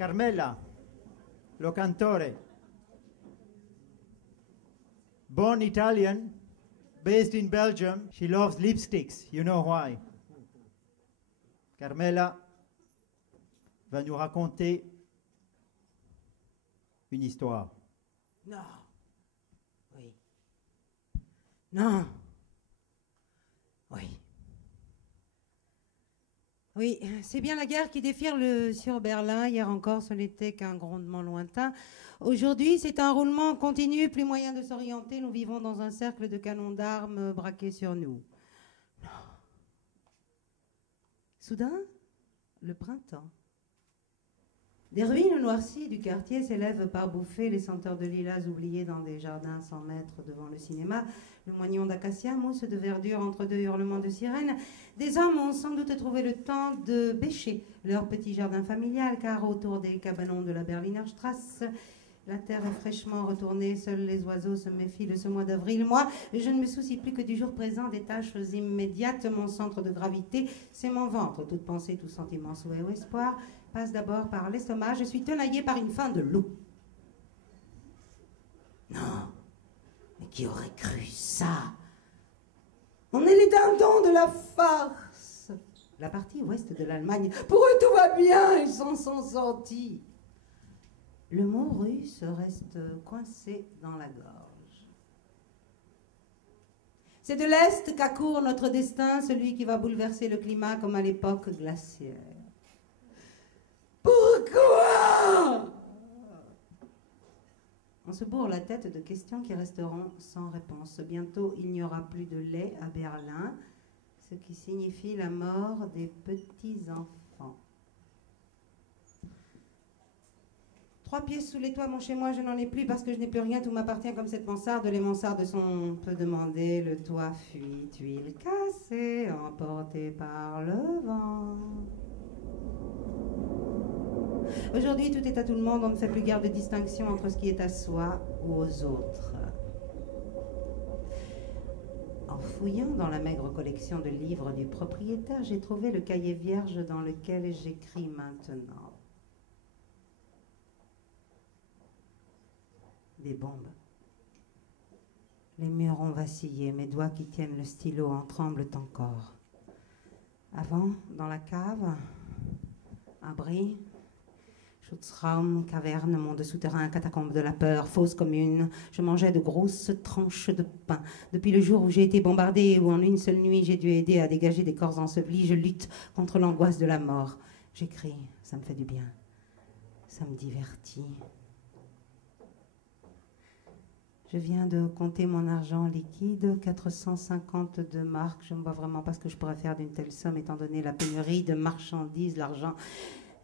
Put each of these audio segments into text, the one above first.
Carmela, lo cantore. Born Italian, based in Belgium, she loves lipsticks. You know why? Carmela va nous raconter une histoire. Non. Oui. Non. Oui. Oui, c'est bien la guerre qui défile sur Berlin. Hier encore, ce n'était qu'un grondement lointain. Aujourd'hui, c'est un roulement continu, plus moyen de s'orienter. Nous vivons dans un cercle de canons d'armes braqués sur nous. Non. Soudain, le printemps. Des ruines noircies du quartier s'élèvent par bouffées, les senteurs de lilas oubliés dans des jardins 100 mètres devant le cinéma, le moignon d'acacia, mousse de verdure entre deux hurlements de sirènes. Des hommes ont sans doute trouvé le temps de bêcher leur petit jardin familial, car autour des cabanons de la Berliner Strasse, la terre est fraîchement retournée, seuls les oiseaux se méfient de ce mois d'avril. Moi, je ne me soucie plus que du jour présent, des tâches immédiates. Mon centre de gravité, c'est mon ventre. Toute pensée, tout sentiment, souhait ou espoir passe d'abord par l'estomac. Je suis tenaillée par une faim de loup. Non, mais qui aurait cru ça? On est les dindons de la farce. La partie ouest de l'Allemagne, pour eux tout va bien, ils s'en sont sortis. Le mot russe reste coincé dans la gorge. C'est de l'Est qu'accourt notre destin, celui qui va bouleverser le climat comme à l'époque glaciaire. Pourquoi? On se bourre la tête de questions qui resteront sans réponse. Bientôt, il n'y aura plus de lait à Berlin, ce qui signifie la mort des petits-enfants. 3 pièces sous les toits, mon chez-moi, je n'en ai plus parce que je n'ai plus rien, tout m'appartient comme cette mansarde. Les mansardes sont peu demandées, le toit fuit, tuiles cassées, emporté par le vent. Aujourd'hui, tout est à tout le monde, on ne fait plus guère de distinction entre ce qui est à soi ou aux autres. En fouillant dans la maigre collection de livres du propriétaire, j'ai trouvé le cahier vierge dans lequel j'écris maintenant. Des bombes. Les murs ont vacillé, mes doigts qui tiennent le stylo en tremblent encore. Avant, dans la cave, abri, Schutzraum, caverne, monde souterrain, catacombe de la peur, fosse commune, je mangeais de grosses tranches de pain. Depuis le jour où j'ai été bombardée, où en une seule nuit j'ai dû aider à dégager des corps ensevelis, je lutte contre l'angoisse de la mort. J'écris, ça me fait du bien, ça me divertit. Je viens de compter mon argent liquide, 452 marks. Je ne vois vraiment pas ce que je pourrais faire d'une telle somme, étant donné la pénurie de marchandises. L'argent,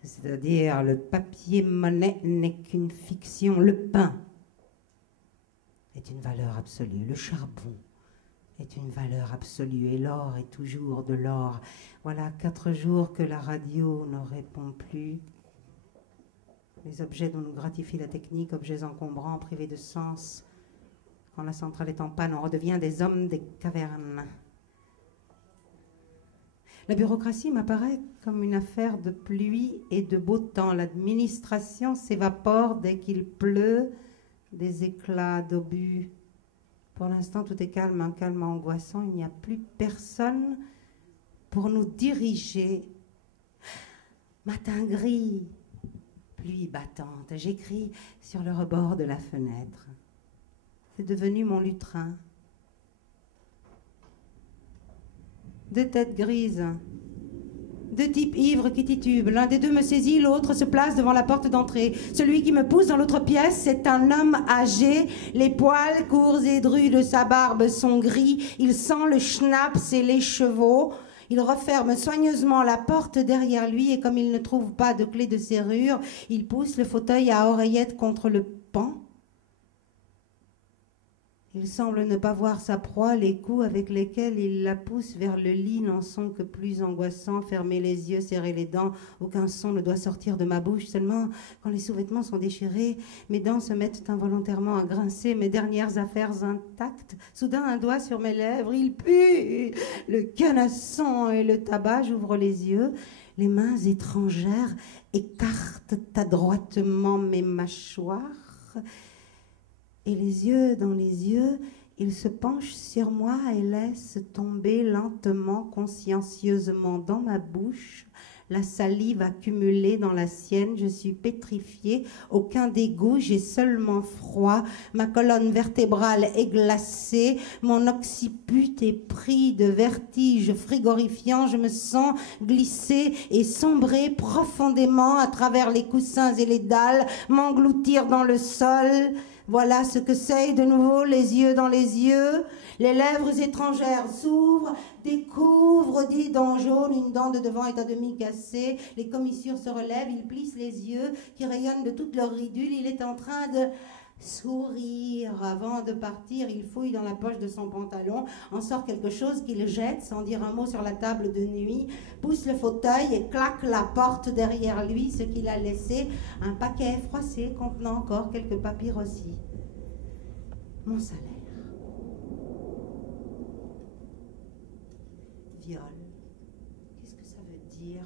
c'est-à-dire le papier-monnaie, n'est qu'une fiction. Le pain est une valeur absolue. Le charbon est une valeur absolue. Et l'or est toujours de l'or. Voilà 4 jours que la radio ne répond plus. Les objets dont nous gratifie la technique, objets encombrants, privés de sens. Quand la centrale est en panne, on redevient des hommes des cavernes. La bureaucratie m'apparaît comme une affaire de pluie et de beau temps. L'administration s'évapore dès qu'il pleut, des éclats d'obus. Pour l'instant, tout est calme, un calme angoissant. Il n'y a plus personne pour nous diriger. Matin gris, pluie battante. J'écris sur le rebord de la fenêtre. C'est devenu mon lutrin. 2 têtes grises, 2 types ivres qui titubent. L'un des deux me saisit, l'autre se place devant la porte d'entrée. Celui qui me pousse dans l'autre pièce, c'est un homme âgé. Les poils courts et drus de sa barbe sont gris. Il sent le schnapps et les chevaux. Il referme soigneusement la porte derrière lui et comme il ne trouve pas de clé de serrure, il pousse le fauteuil à oreillette contre le pan. Il semble ne pas voir sa proie, les coups avec lesquels il la pousse vers le lit n'en sont que plus angoissants. Fermer les yeux, serrer les dents, aucun son ne doit sortir de ma bouche. Seulement, quand les sous-vêtements sont déchirés, mes dents se mettent involontairement à grincer, mes dernières affaires intactes. Soudain, un doigt sur mes lèvres, il pue, le canasson et le tabac, j'ouvre les yeux. Les mains étrangères écartent adroitement mes mâchoires. Et les yeux dans les yeux, il se penche sur moi et laisse tomber lentement, consciencieusement dans ma bouche la salive accumulée dans la sienne. Je suis pétrifiée, aucun dégoût, j'ai seulement froid. Ma colonne vertébrale est glacée, mon occiput est pris de vertige frigorifiant. Je me sens glisser et sombrer profondément à travers les coussins et les dalles, m'engloutir dans le sol. Voilà ce que c'est de nouveau, les yeux dans les yeux. Les lèvres étrangères s'ouvrent, découvrent des dents jaunes, une dent de devant est à demi cassée. Les commissures se relèvent, il plisse les yeux qui rayonnent de toute leur ridule. Il est en train de sourire. Avant de partir, il fouille dans la poche de son pantalon, en sort quelque chose qu'il jette sans dire un mot sur la table de nuit, pousse le fauteuil et claque la porte derrière lui, ce qu'il a laissé, un paquet froissé contenant encore quelques papyrossis. Mon salaire. Viol. Qu'est-ce que ça veut dire?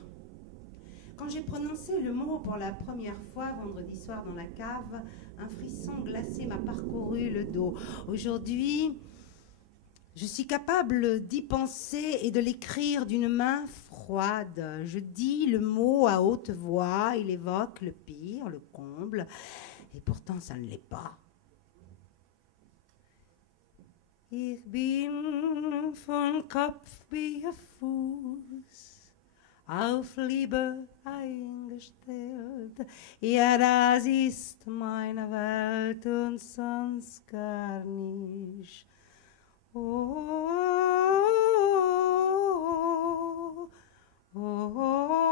Quand j'ai prononcé le mot pour la première fois vendredi soir dans la cave, un frisson glacé m'a parcouru le dos. Aujourd'hui, je suis capable d'y penser et de l'écrire d'une main froide. Je dis le mot à haute voix, il évoque le pire, le comble, et pourtant ça ne l'est pas. Ich bin von Kopf bis Fuß auf Liebe eingestellt. Ja, das ist meine Welt und sonst gar nicht. Oh, oh, oh, oh.